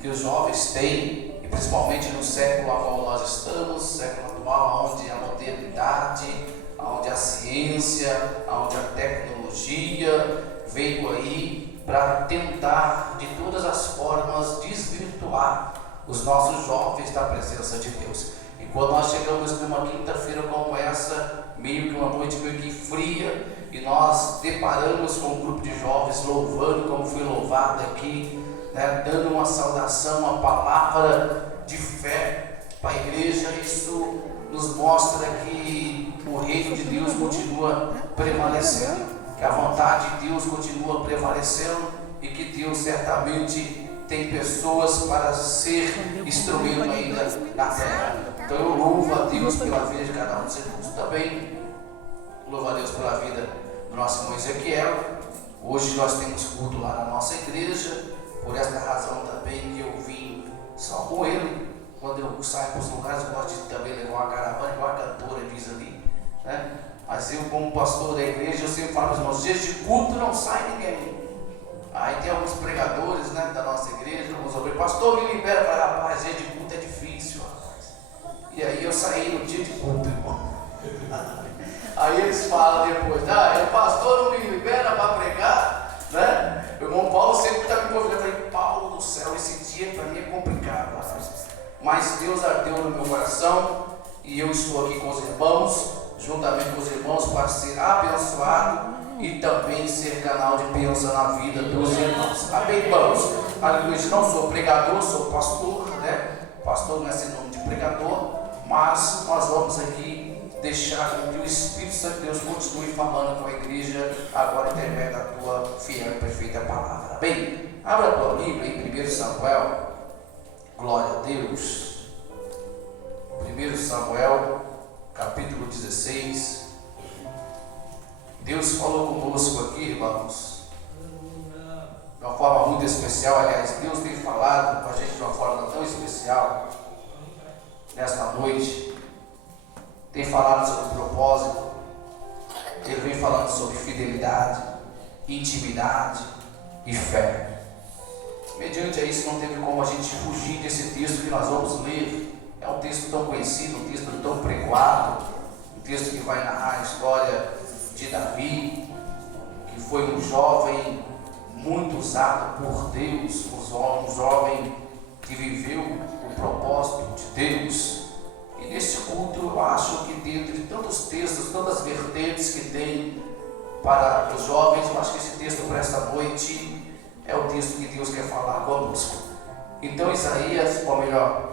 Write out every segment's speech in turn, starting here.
que os jovens têm, e principalmente no século a qual nós estamos, século atual, onde a modernidade, onde a ciência, onde a tecnologia veio aí para tentar de todas as formas desvirtuar os nossos jovens da presença de Deus. E quando nós chegamos numa quinta-feira como essa, meio que uma noite meio que fria, e nós deparamos com um grupo de jovens louvando como foi louvado aqui, dando uma saudação, uma palavra de fé para a igreja, isso nos mostra que o reino de Deus continua prevalecendo, que a vontade de Deus continua prevalecendo e que Deus certamente tem pessoas para ser instrumento ainda na terra. Então eu louvo a Deus pela vida de cada um de vocês. Também louvo a Deus pela vida do nosso irmão Ezequiel. Hoje nós temos culto lá na nossa igreja. Por esta razão também que eu vim só com ele. Quando eu saio para os lugares, eu gosto de também levar uma caravana, igual a cantora diz ali, né? Mas eu, como pastor da igreja, eu sempre falo para os irmãos: dias de culto não sai ninguém. Aí tem alguns pregadores, né, da nossa igreja, alguns obreiros: pastor, me libera. Para rapaz, dia de culto é difícil, rapaz. E aí eu saí no dia de culto, irmão. Aí eles falam depois: o pastor não me libera para pregar, né? O irmão Paulo sempre está me convidando. Eu falei: Paulo do céu, esse dia para mim é complicado, mas Deus ardeu no meu coração e eu estou aqui com os irmãos, juntamente com os irmãos, para ser abençoado e também ser canal de bênção na vida dos irmãos. Amém, irmãos? Aleluia. Não sou pregador, sou pastor, né? Pastor não é sinônimo de pregador, mas nós vamos aqui deixar que o Espírito Santo de Deus continue falando com a igreja agora através da tua fiel e perfeita palavra. Bem, abra a tua Bíblia em 1 Samuel, glória a Deus. 1 Samuel, capítulo 16. Deus falou conosco aqui, irmãos, de uma forma muito especial. Aliás, Deus tem falado com a gente de uma forma tão especial nesta noite. Tem falado sobre propósito, ele vem falando sobre fidelidade, intimidade e fé. Mediante a isso, não teve como a gente fugir desse texto que nós vamos ler. É um texto tão conhecido, um texto tão pregoado, um texto que vai narrar a história de Davi, que foi um jovem muito usado por Deus, um jovem que viveu o propósito de Deus. E neste culto eu acho que dentro de tantos textos, tantas vertentes que tem para os jovens, eu acho que esse texto para esta noite é o texto que Deus quer falar conosco. Então Isaías, ou melhor,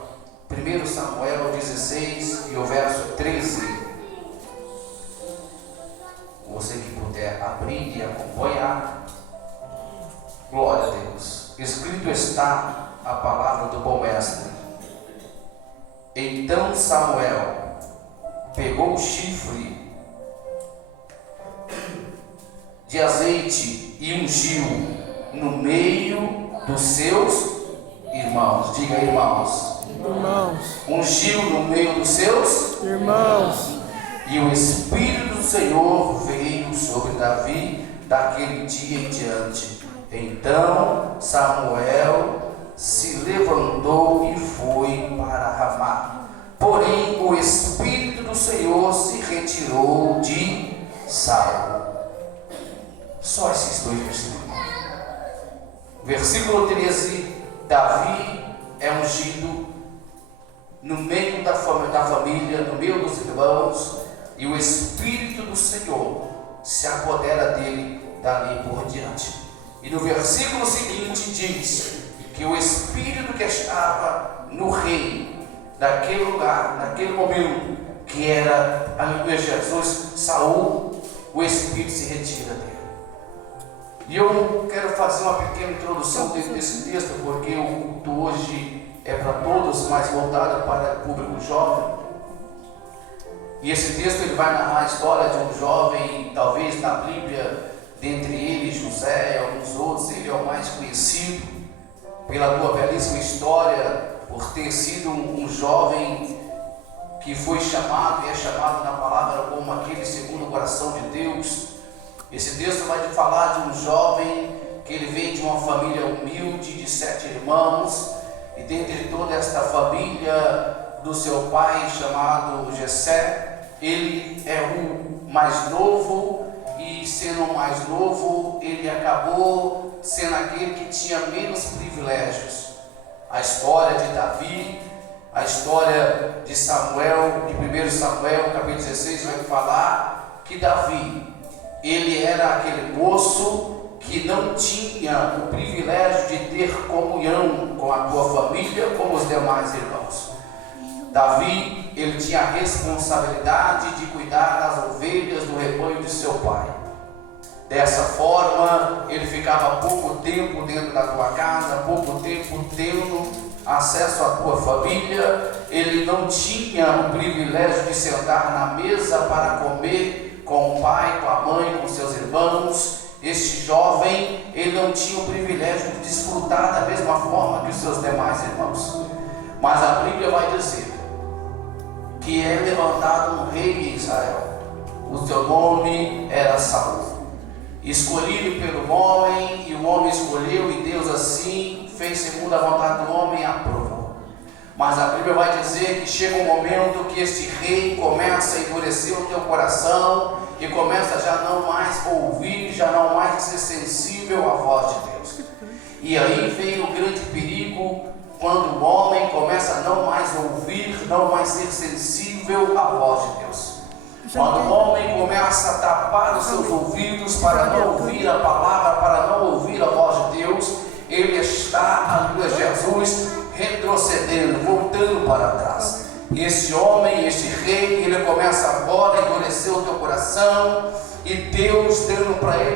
1 Samuel 16 e o verso 13. Você que puder abrir e acompanhar. Glória a Deus. Escrito está a palavra do bom mestre. Então Samuel pegou o chifre de azeite e ungiu no meio dos seus irmãos. Diga, irmãos. Irmãos. Ungiu no meio dos seus irmãos. E o Espírito do Senhor veio sobre Davi daquele dia em diante. Então Samuel se levantou e foi para Ramá. Porém o Espírito do Senhor se retirou de Saul. Só esses dois versículos. Versículo 13. Davi é ungido no meio da família, no meio dos irmãos, e o Espírito do Senhor se apodera dele dali por diante. E no versículo seguinte diz que o Espírito que estava no rei daquele lugar, naquele momento, que era, aleluia, Jesus, Saul, o Espírito se retira dele. E eu quero fazer uma pequena introdução dentro desse texto, porque o culto hoje é para todos, mas voltado para o público jovem. E esse texto ele vai narrar a história de um jovem, talvez na Bíblia, dentre eles José e alguns outros, ele é o mais conhecido pela tua belíssima história, por ter sido um jovem que foi chamado e é chamado na palavra como aquele segundo o coração de Deus. Esse texto vai te falar de um jovem que ele vem de uma família humilde de 7 irmãos, e dentre toda esta família do seu pai chamado Jessé, ele é o mais novo, e sendo o mais novo, ele acabou sendo aquele que tinha menos privilégios. A história de Davi, a história de Samuel, de 1 Samuel, capítulo 16, vai falar que Davi, ele era aquele moço que não tinha o privilégio de ter comunhão com a tua família como os demais irmãos. Davi, ele tinha a responsabilidade de cuidar das ovelhas do rebanho de seu pai. Dessa forma, ele ficava pouco tempo dentro da tua casa, pouco tempo tendo acesso à tua família. Ele não tinha o privilégio de sentar na mesa para comer com o pai, com a mãe, com seus irmãos. Este jovem, ele não tinha o privilégio de desfrutar da mesma forma que os seus demais irmãos. Mas a Bíblia vai dizer que é levantado um rei em Israel. O seu nome era Saul. Escolhido pelo homem, e o homem escolheu, e Deus assim fez segundo a vontade do homem e aprovou. Mas a Bíblia vai dizer que chega um momento que este rei começa a endurecer o teu coração, e começa já não mais ouvir, já não mais ser sensível à voz de Deus. E aí vem o grande perigo, quando o homem começa a não mais ouvir, não mais ser sensível à voz de Deus. Quando o homem começa a tapar os seus ouvidos para não ouvir a palavra, para não ouvir a voz de Deus, ele está, aleluia, Jesus, retrocedendo, voltando para trás. Esse homem, este rei, ele começa agora a endurecer o teu coração, e Deus dando para ele